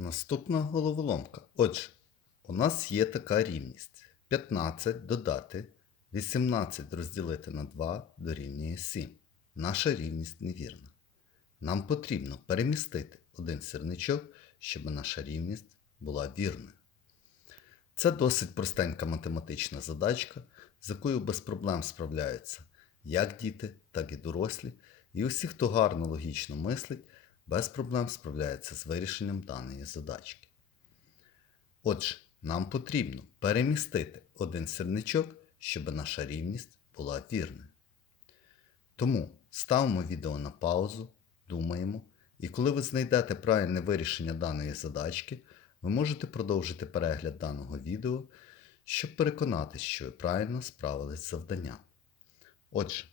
Наступна головоломка. Отже, у нас є така рівність. 15 додати 18 розділити на 2 дорівнює 7. Наша рівність невірна. Нам потрібно перемістити один сірничок, щоб наша рівність була вірною. Це досить простенька математична задачка, з якою без проблем справляються як діти, так і дорослі, і усі, хто гарно логічно мислить, без проблем справляються з вирішенням даної задачки. Отже, нам потрібно перемістити один сірничок, щоб наша рівність була вірною. Тому ставимо відео на паузу, думаємо, і коли ви знайдете правильне вирішення даної задачки, ви можете продовжити перегляд даного відео, щоб переконатися, що ви правильно справились з завданням. Отже,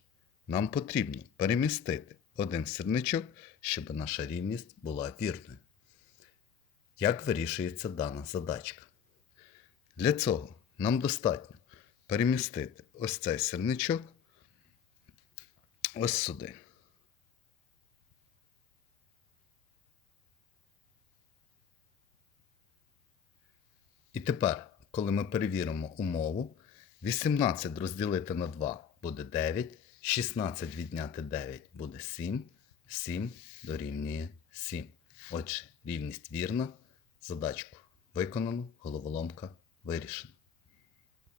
нам потрібно перемістити один сірничок, щоб наша рівність була вірною. Як вирішується дана задачка? Для цього нам достатньо перемістити ось цей сірничок ось сюди. І тепер, коли ми перевіримо умову, 18 розділити на 2 буде 9, 16 відняти 9 буде 7, 7 дорівнює 7. Отже, рівність вірна, задачку виконано, головоломка вирішена.